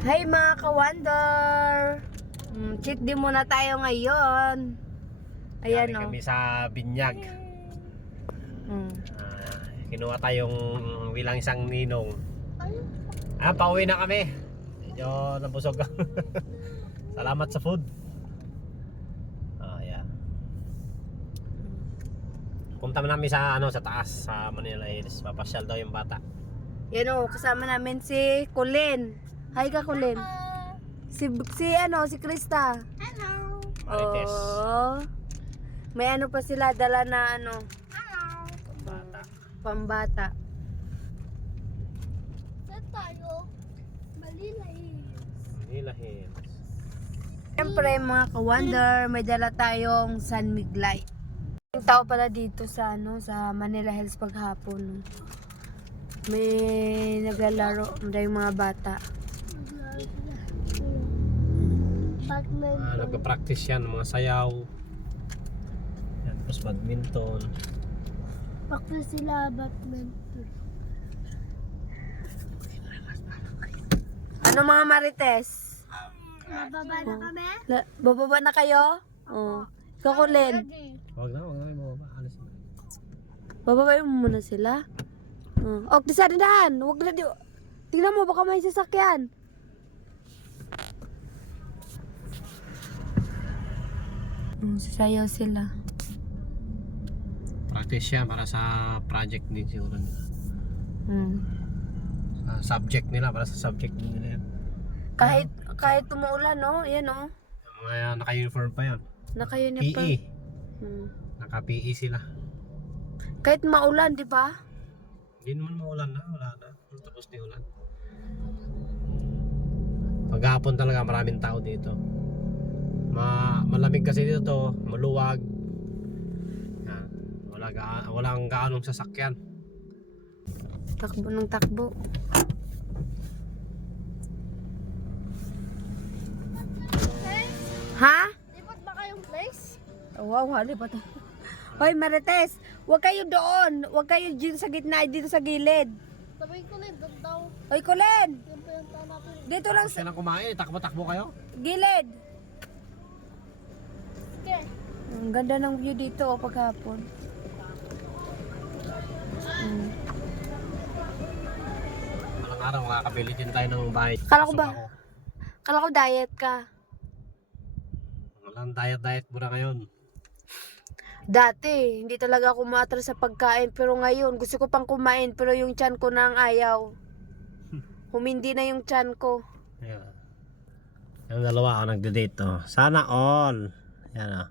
Hi mga ka-wonder! Cheat din muna tayo ngayon. Ayan Galing o. kami sa Binyag. Kinuha tayong bilang isang ninong. Pauwi na kami. Medyo nabusog. Salamat sa food. Ayan. Punta namin sa sa taas sa Manila Hills. Papasyal daw yung bata. Yan o, kasama namin si Colin. Hi ka Colin. Si Krista. Hello. Marites. Oh. May ano pa sila dala na Hello. Bata. pambata. Saan tayo? Manila Hills. Manila Hills. Siyempre mga ka-wonder, may dala tayong San Miglay. Yung tao pala dito sa sa Manila Hills paghapon. May naglalaro, may mga bata. Badminton. Nagpa-practice yan, mga sayaw. Yan, tapos badminton. Bakit sila badminton? Ano mga Marites? Mababa na kami? Bababa na kayo? Oo. Ikaw Colin, Huwag na ibababa. Alis na. bababa mo muna sila. Oh, di sa daan. Huwag na di. Tingnan mo baka may sasakyan. Sasayaw sila. Practice yan para sa project din siguro nila. Sa subject nila, para sa subject din nila yan. Kahit tumuulan, no? Yan, no? Yung mga naka-uniform pa yan. Naka-uniform. PE. Naka-PE sila. Kahit maulan, di ba? Hindi naman maulan na, wala na. Tapos ni ulan. Paghapon talaga maraming tao dito. Malamig kasi dito, maluwag. Yan. Walang gaanong sasakyan. Takbo ng takbo. Ha? Lipat ba kayong place? Wow, hali pa to. Hoy, Marites, huwag kayo doon. Huwag kayo dito sa gitna, dito sa gilid. Sabihin ko lang, doon daw. Hoy, Colin! Yan pa yung tao natin. Dito lang Gusto sa lang kumain, takbo-takbo kayo. gilid. Okay. Ang ganda ng view dito, paghapon. Walang araw, makakabili din tayo ng bahay. Kala ko Busog ba? ako. Kala ko diet ka. Walang diet mo na ngayon. Dati, hindi talaga ako umatras sa pagkain. Pero ngayon, gusto ko pang kumain. Pero yung tiyan ko na ang ayaw. Humindi na yung tiyan ko. Ayan. Yung dalawa ako nagde-date. Sana all. Yan.